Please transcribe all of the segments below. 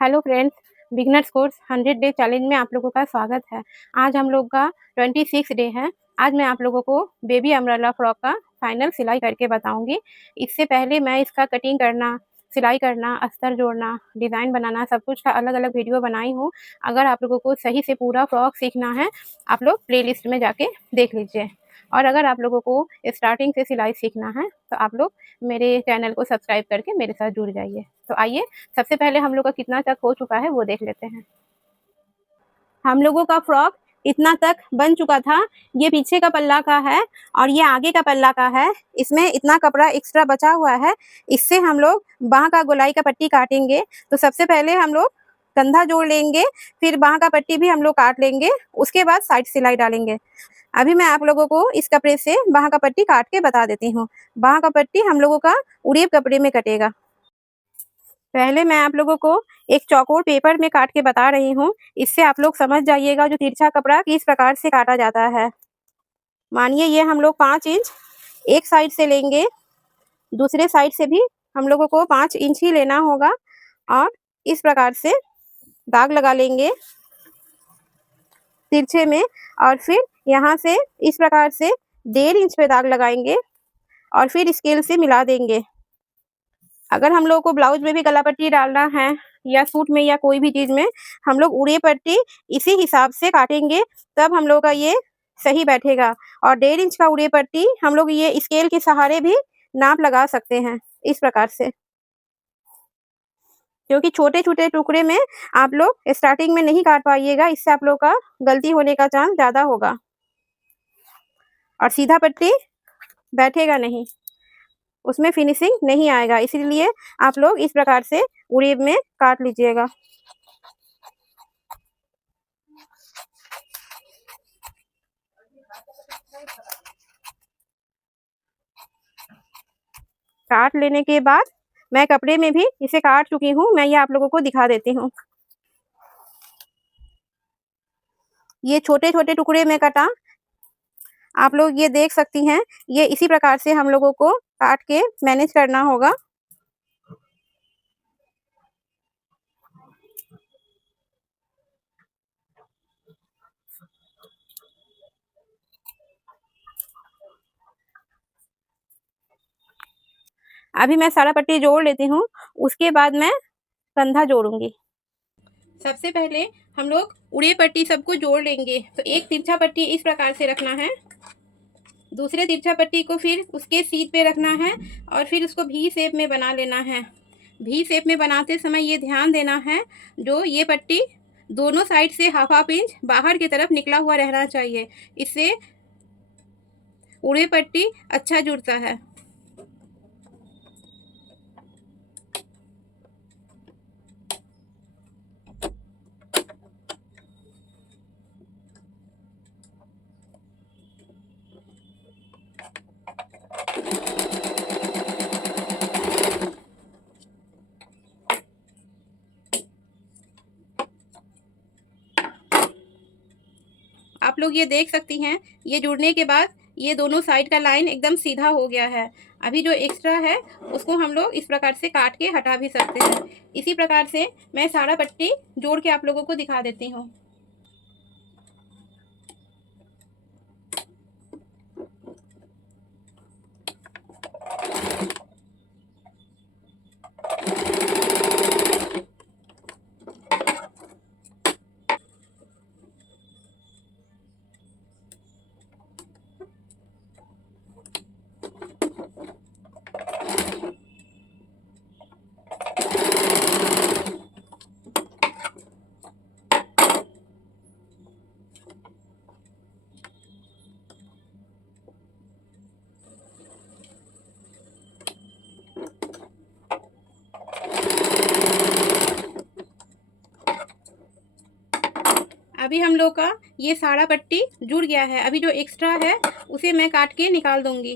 Hello friends, beginners course 100 day challenge में आप लोगों का स्वागत है। आज हम लोग का 26 डे है। आज मैं आप लोगों को बेबी अम्ब्रेला फ्रॉक का फाइनल सिलाई करके बताऊंगी। इससे पहले मैं इसका कटिंग करना, सिलाई करना, अस्तर जोड़ना, डिज़ाइन बनाना सब कुछ का अलग-अलग वीडियो बनाई हूँ। अगर आप लोगों को सही से पूरा फ्रॉक सीखना है, आप लोग प्लेलिस्ट में जाके देख लीजिए। और अगर आप लोगों को स्टार्टिंग से सिलाई सीखना है, तो आप लोग मेरे चैनल को सब्सक्राइब करके मेरे साथ जुड़ जाइए। तो आइए, सबसे पहले हम लोग का कितना तक हो चुका है वो देख लेते हैं। हम लोगों का फ्रॉक इतना तक बन चुका था। ये पीछे का पल्ला का है और ये आगे का पल्ला का है। इसमें इतना कपड़ा एक्स्ट्रा बचा हुआ है। इससे हम लोग बाह का गोलाई का पट्टी काटेंगे। तो सबसे पहले हम लोग कंधा जोड़ लेंगे, फिर बाह का पट्टी भी हम लोग काट लेंगे, उसके बाद साइड सिलाई डालेंगे। अभी मैं आप लोगों को इस कपड़े से बाह का पट्टी काट के बता देती हूँ। बाह का पट्टी हम लोगों का उड़ेब कपड़े में कटेगा। पहले मैं आप लोगों को एक चौकोर पेपर में काट के बता रही हूँ। इससे आप लोग समझ जाइएगा जो तिरछा कपड़ा किस प्रकार से काटा जाता है। मानिए ये हम लोग 5 इंच एक साइड से लेंगे, दूसरे साइड से भी हम लोगों को 5 इंच ही लेना होगा और इस प्रकार से दाग लगा लेंगे तिरछे में। और फिर यहाँ से इस प्रकार से 1.5 इंच पे दाग लगाएंगे और फिर स्केल से मिला देंगे। अगर हम लोग को ब्लाउज में भी गला पट्टी डालना है या सूट में या कोई भी चीज़ में, हम लोग उड़े पट्टी इसी हिसाब से काटेंगे, तब हम लोग का ये सही बैठेगा। और 1.5 इंच का उड़े पट्टी हम लोग ये स्केल के सहारे भी नाप लगा सकते हैं इस प्रकार से। क्योंकि छोटे-छोटे टुकड़े में आप लोग स्टार्टिंग में नहीं काट पाइएगा, इससे आप लोग का गलती होने का चांस ज़्यादा होगा और सीधा पट्टी बैठेगा नहीं, उसमें फिनिशिंग नहीं आएगा। इसीलिए आप लोग इस प्रकार से उड़ेब में काट लीजिएगा। काट लेने के बाद मैं कपड़े में भी इसे काट चुकी हूँ। मैं ये आप लोगों को दिखा देती हूँ। ये छोटे-छोटे टुकड़े में कटा, आप लोग ये देख सकती हैं। ये इसी प्रकार से हम लोगों को काट के मैनेज करना होगा। अभी मैं सारा पट्टी जोड़ लेती हूँ, उसके बाद मैं कंधा जोड़ूंगी। सबसे पहले हम लोग उड़े पट्टी सबको जोड़ लेंगे। तो एक तिरछा पट्टी इस प्रकार से रखना है, दूसरे तिरछा पट्टी को फिर उसके सीध पे रखना है और फिर उसको भी शेप में बना लेना है। भी शेप में बनाते समय ये ध्यान देना है, जो ये पट्टी दोनों साइड से हाफ इंच बाहर की तरफ निकला हुआ रहना चाहिए। इससे उड़े पट्टी अच्छा जुड़ता है। आप लोग ये देख सकती हैं, ये जुड़ने के बाद ये दोनों साइड का लाइन एकदम सीधा हो गया है। अभी जो एक्स्ट्रा है उसको हम लोग इस प्रकार से काट के हटा भी सकते हैं। इसी प्रकार से मैं सारा पट्टी जोड़ के आप लोगों को दिखा देती हूँ। अभी हम लोग का ये सारा पट्टी जुड़ गया है। अभी जो एक्स्ट्रा है उसे मैं काट के निकाल दूंगी।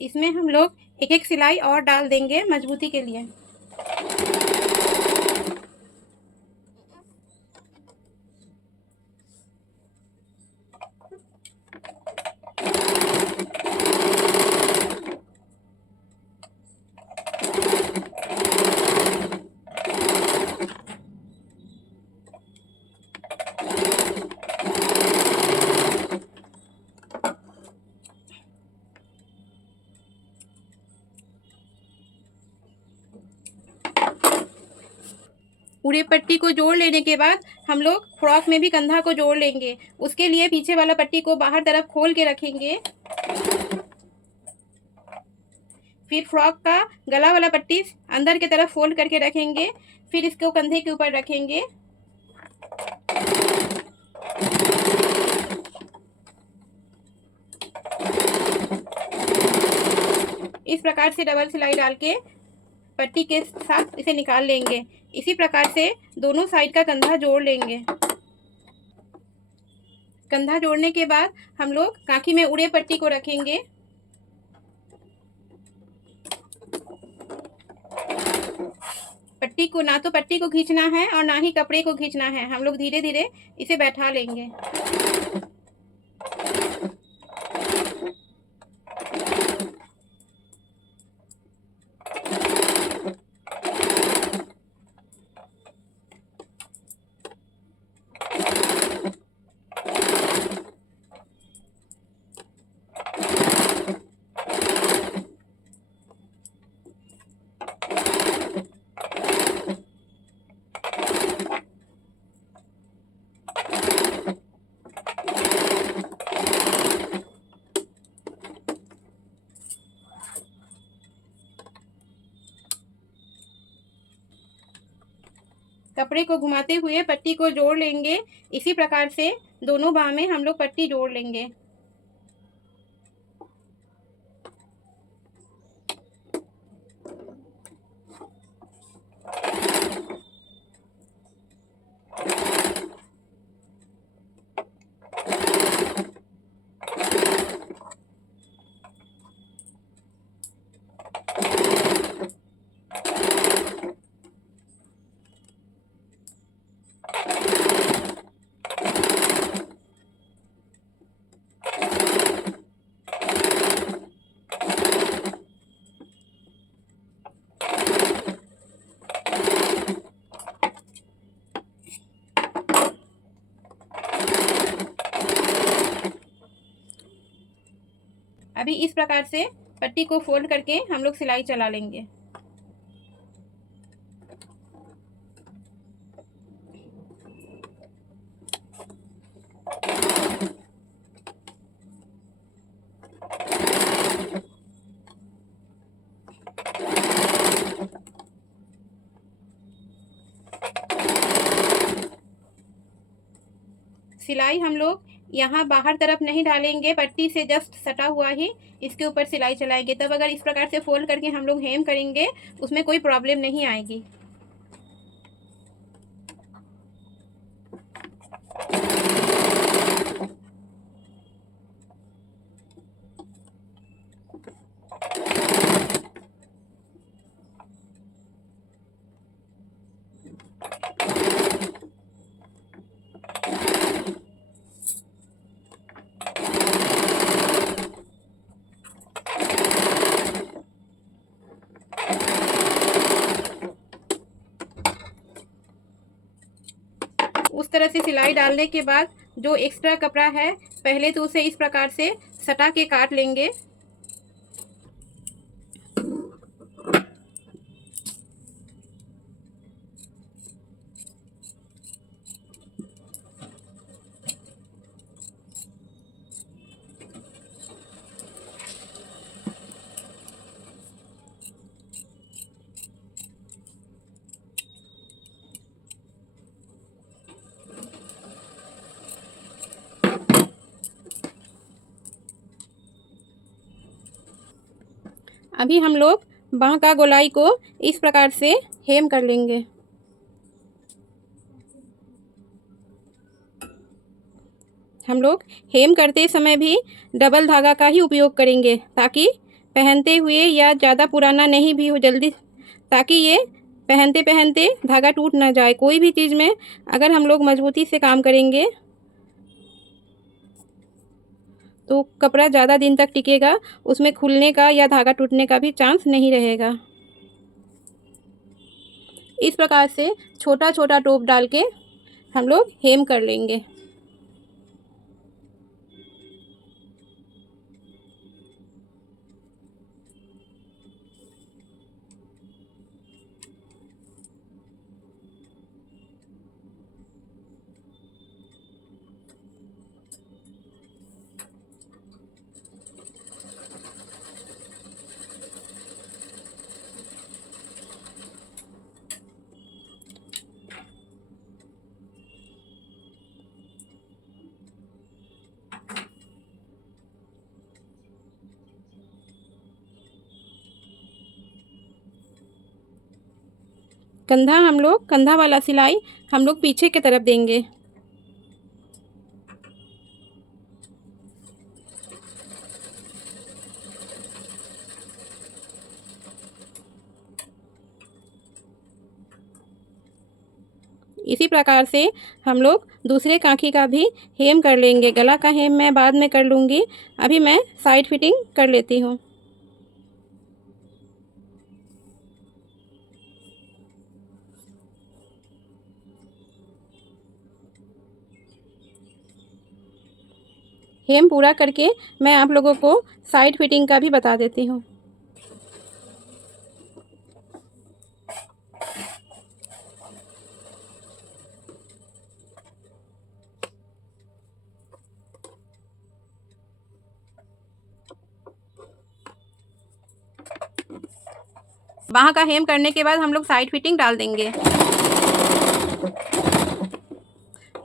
इसमें हम लोग एक एक सिलाई और डाल देंगे मजबूती के लिए। पूरी पट्टी को जोड़ लेने के बाद हम लोग फ्रॉक में भी कंधा को जोड़ लेंगे। उसके लिए पीछे वाला पट्टी को बाहर तरफ खोल के रखेंगे। फिर फ्रॉक का गला वाला पट्टी अंदर की तरफ फोल्ड करके रखेंगे। फिर इसको कंधे के ऊपर रखेंगे। इस प्रकार से डबल सिलाई डाल के पट्टी के साथ इसे निकाल लेंगे। इसी प्रकार से दोनों साइड का कंधा जोड़ लेंगे। कंधा जोड़ने के बाद हम लोग कांखी में उड़े पट्टी को रखेंगे। पट्टी को ना तो पट्टी को खींचना है और ना ही कपड़े को खींचना है। हम लोग धीरे धीरे इसे बैठा लेंगे। कपड़े को घुमाते हुए पट्टी को जोड़ लेंगे। इसी प्रकार से दोनों बाह में हम लोग पट्टी जोड़ लेंगे। अभी इस प्रकार से पट्टी को फोल्ड करके हम लोग सिलाई चला लेंगे। सिलाई हम लोग यहाँ बाहर तरफ नहीं डालेंगे, पट्टी से जस्ट सटा हुआ ही इसके ऊपर सिलाई चलाएंगे। तब अगर इस प्रकार से फोल्ड करके हम लोग हेम करेंगे उसमें कोई प्रॉब्लम नहीं आएगी। उस तरह से सिलाई डालने के बाद जो एक्स्ट्रा कपड़ा है पहले तो उसे इस प्रकार से सटा के काट लेंगे। अभी हम लोग बाह का गोलाई को इस प्रकार से हेम कर लेंगे। हम लोग हेम करते समय भी डबल धागा का ही उपयोग करेंगे ताकि पहनते हुए या ज़्यादा पुराना नहीं भी हो जल्दी, ताकि ये पहनते पहनते धागा टूट ना जाए। कोई भी चीज़ में अगर हम लोग मजबूती से काम करेंगे तो कपड़ा ज़्यादा दिन तक टिकेगा, उसमें खुलने का या धागा टूटने का भी चांस नहीं रहेगा। इस प्रकार से छोटा छोटा टोप डाल के हम लोग हेम कर लेंगे। कंधा वाला सिलाई हम लोग पीछे की तरफ देंगे। इसी प्रकार से हम लोग दूसरे कांखी का भी हेम कर लेंगे। गला का हेम मैं बाद में कर लूँगी, अभी मैं साइड फिटिंग कर लेती हूँ। हेम पूरा करके मैं आप लोगों को साइड फिटिंग का भी बता देती हूँ। बाह का हेम करने के बाद हम लोग साइड फिटिंग डाल देंगे।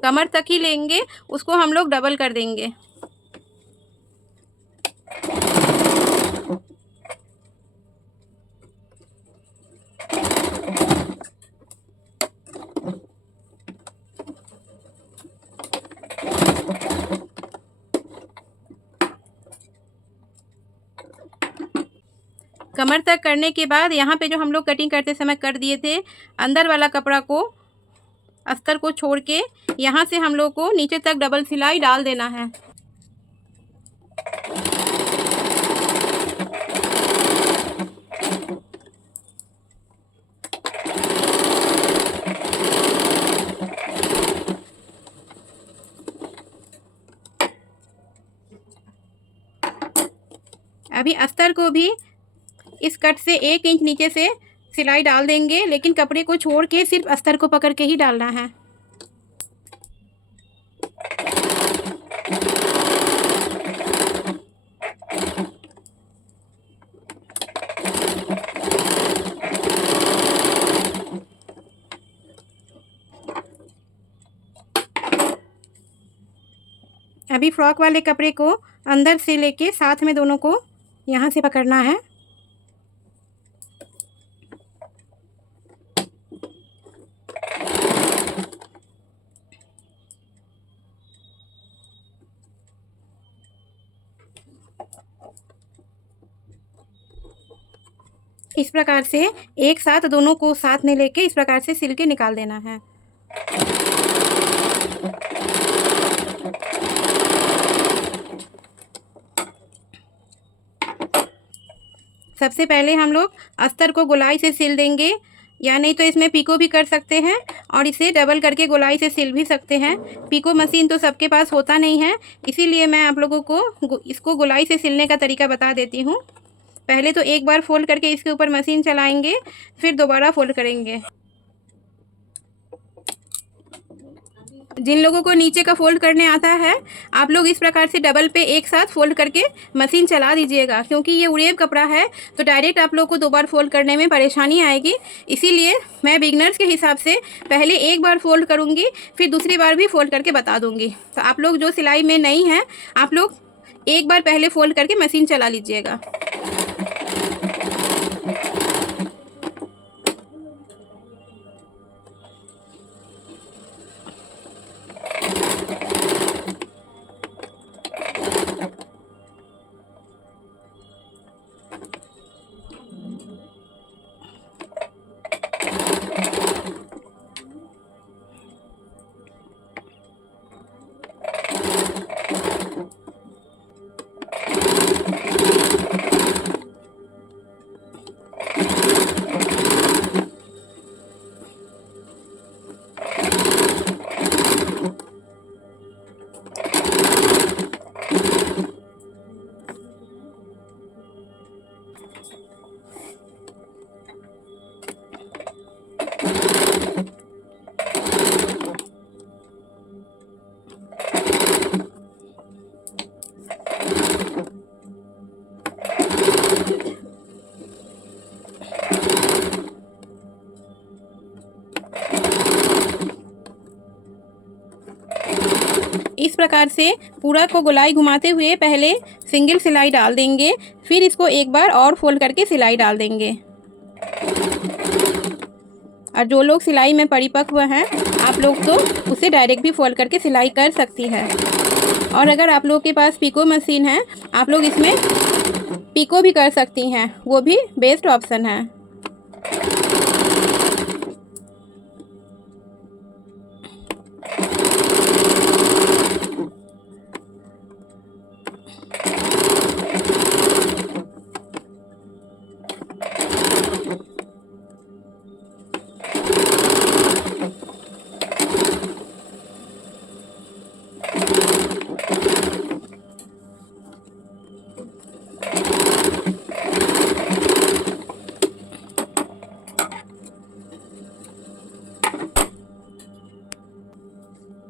कमर तक ही लेंगे, उसको हम लोग डबल कर देंगे। कमर तक करने के बाद यहाँ पे जो हम लोग कटिंग करते समय कर दिए थे, अंदर वाला कपड़ा को, अस्तर को छोड़ के यहाँ से हम लोग को नीचे तक डबल सिलाई डाल देना है। अभी अस्तर को भी इस कट से 1 इंच नीचे से सिलाई डाल देंगे, लेकिन कपड़े को छोड़ के सिर्फ अस्तर को पकड़ के ही डालना है। अभी फ्रॉक वाले कपड़े को अंदर से लेके साथ में दोनों को यहाँ से पकड़ना है। इस प्रकार से एक साथ दोनों को साथ में लेके इस प्रकार से सिल के निकाल देना है। सबसे पहले हम लोग अस्तर को गोलाई से सिल देंगे, या नहीं तो इसमें पीको भी कर सकते हैं और इसे डबल करके गोलाई से सिल भी सकते हैं। पीको मशीन तो सबके पास होता नहीं है, इसीलिए मैं आप लोगों को इसको गोलाई से सिलने का तरीका बता देती हूँ। पहले तो एक बार फोल्ड करके इसके ऊपर मशीन चलाएंगे, फिर दोबारा फोल्ड करेंगे। जिन लोगों को नीचे का फोल्ड करने आता है, आप लोग इस प्रकार से डबल पे एक साथ फोल्ड करके मशीन चला दीजिएगा, क्योंकि ये उड़ेब कपड़ा है तो डायरेक्ट आप लोग को 2 बार फोल्ड करने में परेशानी आएगी। इसीलिए मैं बिगनर्स के हिसाब से पहले एक बार फोल्ड करूँगी, फिर दूसरी बार भी फोल्ड करके बता दूँगी। तो आप लोग जो सिलाई में नहीं है, आप लोग एक बार पहले फोल्ड करके मशीन चला लीजिएगा। इस प्रकार से पूरा को गोलाई घुमाते हुए पहले सिंगल सिलाई डाल देंगे, फिर इसको एक बार और फोल्ड करके सिलाई डाल देंगे। और जो लोग सिलाई में परिपक्व हैं आप लोग तो उसे डायरेक्ट भी फोल्ड करके सिलाई कर सकती है। और अगर आप लोगों के पास पिको मशीन है आप लोग इसमें पिको भी कर सकती हैं, वो भी बेस्ट ऑप्शन है।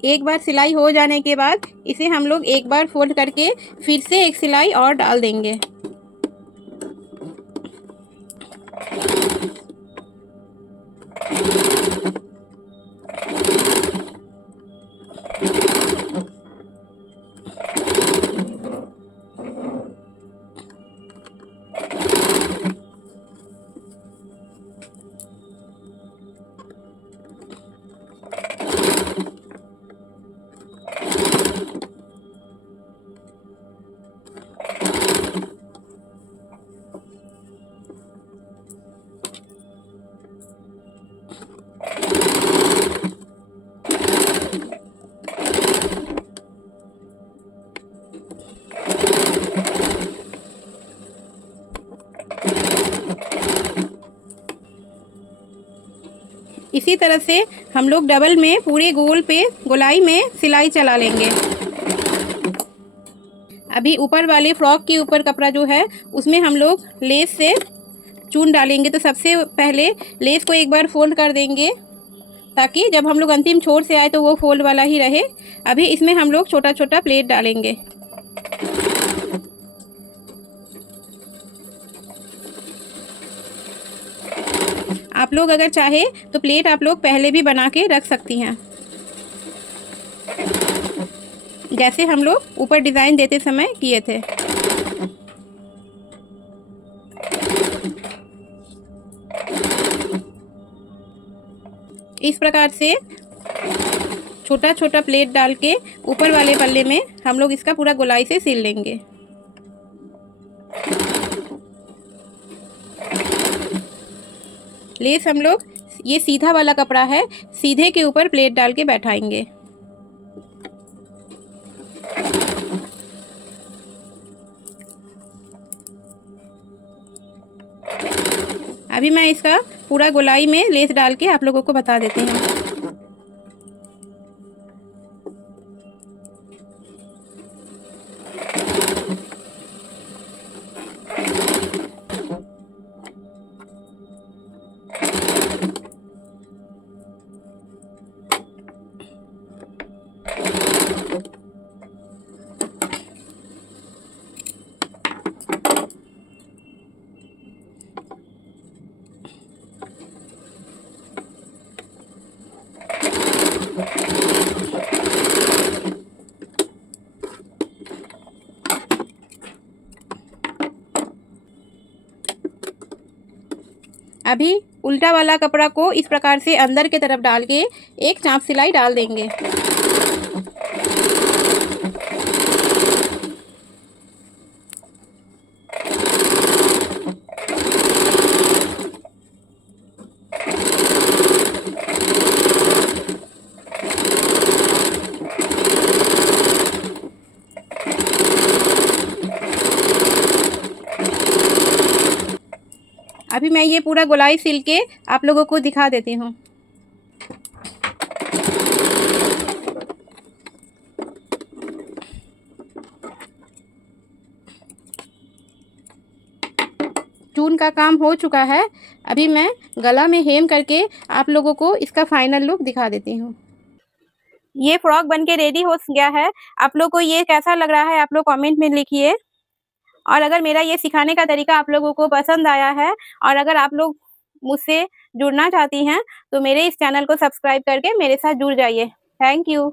एक बार सिलाई हो जाने के बाद इसे हम लोग एक बार फोल्ड करके फिर से एक सिलाई और डाल देंगे। इसी तरह से हम लोग डबल में पूरे गोल पे गोलाई में सिलाई चला लेंगे। अभी ऊपर वाले फ्रॉक के ऊपर कपड़ा जो है उसमें हम लोग लेस से चून डालेंगे। तो सबसे पहले लेस को एक बार फोल्ड कर देंगे ताकि जब हम लोग अंतिम छोर से आए तो वो फोल्ड वाला ही रहे। अभी इसमें हम लोग छोटा छोटा प्लेट डालेंगे। आप लोग अगर चाहे तो प्लेट आप लोग पहले भी बना के रख सकती हैं, जैसे हम लोग ऊपर डिज़ाइन देते समय किए थे। इस प्रकार से छोटा छोटा प्लेट डाल के ऊपर वाले पल्ले में हम लोग इसका पूरा गोलाई से सिल लेंगे। लेस हम लोग ये सीधा वाला कपड़ा है, सीधे के ऊपर प्लेट डाल के बैठाएंगे। अभी मैं इसका पूरा गोलाई में लेस डाल के आप लोगों को बता देती हूँ। अभी उल्टा वाला कपड़ा को इस प्रकार से अंदर की तरफ डाल के एक चाप सिलाई डाल देंगे। अभी मैं ये पूरा गोलाई सिल के आप लोगों को दिखा देती हूँ। चून का काम हो चुका है। अभी मैं गला में हेम करके आप लोगों को इसका फाइनल लुक दिखा देती हूँ। ये फ्रॉक बनके रेडी हो गया है। आप लोग को ये कैसा लग रहा है आप लोग कमेंट में लिखिए। और अगर मेरा ये सिखाने का तरीका आप लोगों को पसंद आया है और अगर आप लोग मुझसे जुड़ना चाहती हैं तो मेरे इस चैनल को सब्सक्राइब करके मेरे साथ जुड़ जाइए। Thank you.